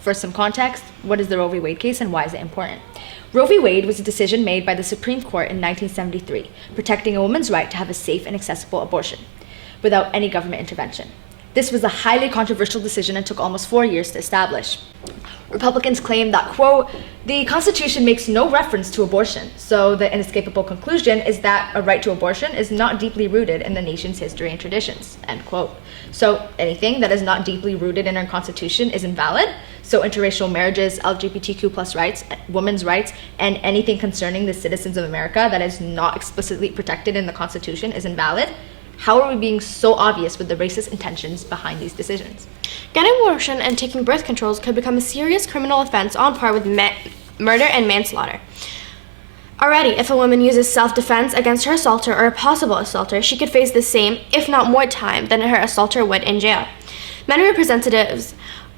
For some context, what is the Roe v. Wade case and why is it important? Roe v. Wade was a decision made by the Supreme Court in 1973, protecting a woman's right to have a safe and accessible abortion without any government intervention. This was a highly controversial decision and took almost 4 years to establish. Republicans claim that, quote, the Constitution makes no reference to abortion, so the inescapable conclusion is that a right to abortion is not deeply rooted in the nation's history and traditions, end quote. So anything that is not deeply rooted in our Constitution is invalid. So interracial marriages, LGBTQ plus rights, women's rights, and anything concerning the citizens of America that is not explicitly protected in the Constitution is invalid. How are we being so obvious with the racist intentions behind these decisions? Getting abortion and taking birth controls could become a serious criminal offense on par with murder and manslaughter. Already, if a woman uses self-defense against her assaulter or a possible assaulter, she could face the same, if not more time, than her assaulter would in jail. Many representatives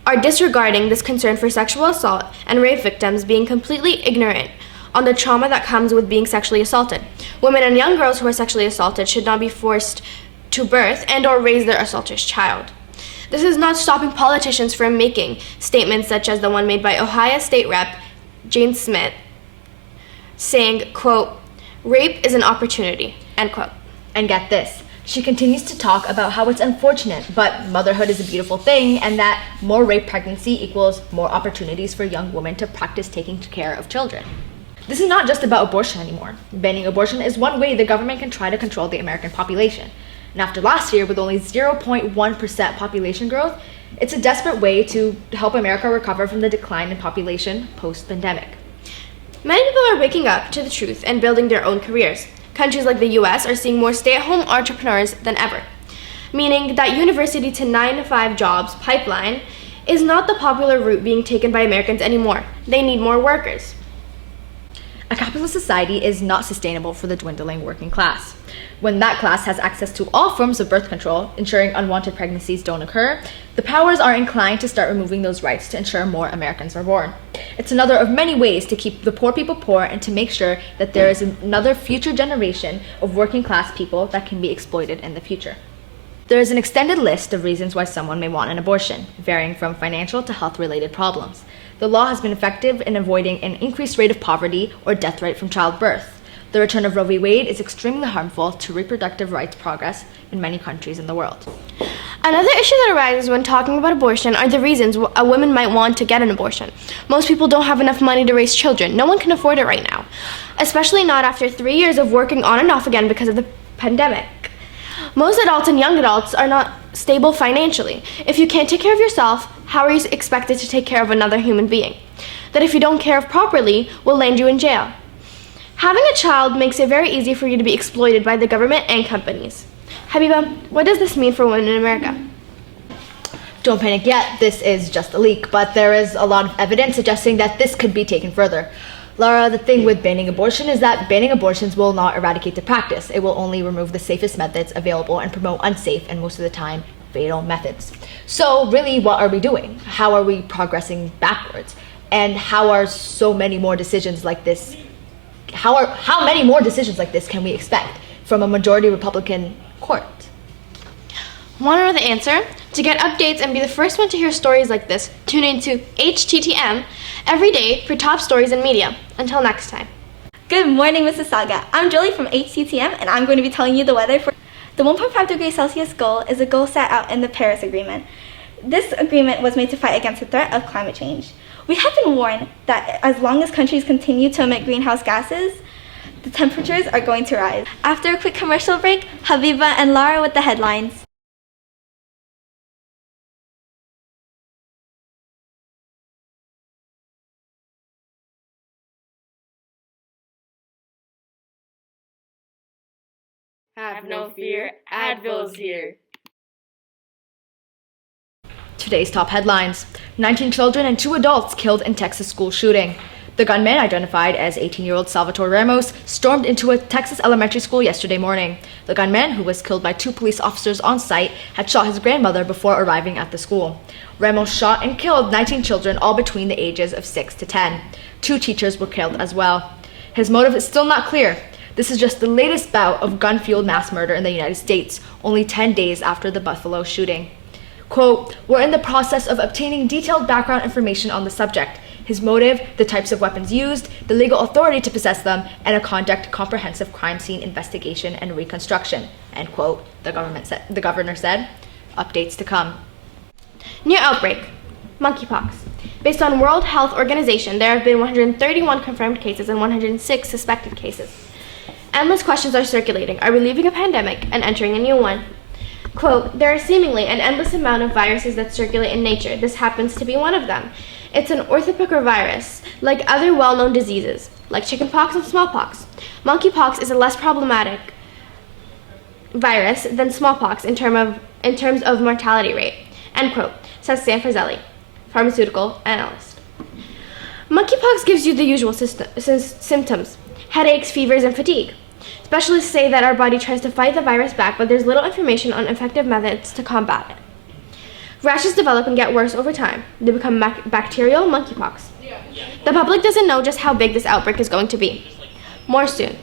are disregarding this concern for sexual assault and rape victims, being completely ignorant on the trauma that comes with being sexually assaulted. Women and young girls who are sexually assaulted should not be forced to birth and or raise their assaulter's child. This is not stopping politicians from making statements such as the one made by Ohio State Rep. Jane Smith, saying, quote, rape is an opportunity, end quote. And get this, she continues to talk about how it's unfortunate, but motherhood is a beautiful thing, and that more rape pregnancy equals more opportunities for young women to practice taking care of children. This is not just about abortion anymore. Banning abortion is one way the government can try to control the American population. And after last year, with only 0.1% population growth, it's a desperate way to help America recover from the decline in population post-pandemic. Many people are waking up to the truth and building their own careers. Countries like the US are seeing more stay-at-home entrepreneurs than ever, meaning that university to 9-to-5 jobs pipeline is not the popular route being taken by Americans anymore. They need more workers. A capitalist society is not sustainable for the dwindling working class. When that class has access to all forms of birth control, ensuring unwanted pregnancies don't occur, the powers are inclined to start removing those rights to ensure more Americans are born. It's another of many ways to keep the poor people poor and to make sure that there is another future generation of working class people that can be exploited in the future. There is an extended list of reasons why someone may want an abortion, varying from financial to health-related problems. The law has been effective in avoiding an increased rate of poverty or death rate from childbirth. The return of Roe v. Wade is extremely harmful to reproductive rights progress in many countries in the world. Another issue that arises when talking about abortion are the reasons a woman might want to get an abortion. Most people don't have enough money to raise children. No one can afford it right now, especially not after 3 years of working on and off again because of the pandemic. Most adults and young adults are not stable financially. If you can't take care of yourself, how are you expected to take care of another human being that, if you don't care properly, will land you in jail? Having a child makes it very easy for you to be exploited by the government and companies. Habiba, what does this mean for women in America? Don't panic yet, this is just a leak, but there is a lot of evidence suggesting that this could be taken further. Laura, the thing with banning abortion is that banning abortions will not eradicate the practice. It will only remove the safest methods available and promote unsafe and most of the time fatal methods. So really, what are we doing? How are we progressing backwards? And how are so many more decisions like this? How many more decisions like this can we expect from a majority Republican court? Want to know the answer? To get updates and be the first one to hear stories like this, tune in to HTTM every day for top stories in media. Until next time. Good morning, Mississauga. I'm Julie from HTTM, and I'm going to be telling you the weather for the 1.5 degrees Celsius goal is a goal set out in the Paris Agreement. This agreement was made to fight against the threat of climate change. We have been warned that as long as countries continue to emit greenhouse gases, the temperatures are going to rise. After a quick commercial break, Habiba and Lara with the headlines. Have no fear, Advil's here. Today's top headlines. 19 children and 2 adults killed in Texas school shooting. The gunman, identified as 18-year-old Salvatore Ramos, stormed into a Texas elementary school yesterday morning. The gunman, who was killed by 2 police officers on site, had shot his grandmother before arriving at the school. Ramos shot and killed 19 children, all between the ages of 6 to 10. 2 teachers were killed as well. His motive is still not clear. This is just the latest bout of gun-fueled mass murder in the United States, only 10 days after the Buffalo shooting. Quote, "We're in the process of obtaining detailed background information on the subject, his motive, the types of weapons used, the legal authority to possess them, and to conduct comprehensive crime scene investigation and reconstruction," end quote, the governor said. Updates to come. New outbreak. Monkeypox. Based on World Health Organization, there have been 131 confirmed cases and 106 suspected cases. Endless questions are circulating. Are we leaving a pandemic and entering a new one? Quote, "There are seemingly an endless amount of viruses that circulate in nature. This happens to be one of them. It's an orthopicovirus, like other well-known diseases, like chickenpox and smallpox. Monkeypox is a less problematic virus than smallpox in terms of mortality rate," end quote, says Sam Frizzelli, pharmaceutical analyst. Monkeypox gives you the usual symptoms: headaches, fevers, and fatigue. Specialists say that our body tries to fight the virus back, but there's little information on effective methods to combat it. Rashes develop and get worse over time. They become bacterial monkeypox. The public doesn't know just how big this outbreak is going to be. More soon.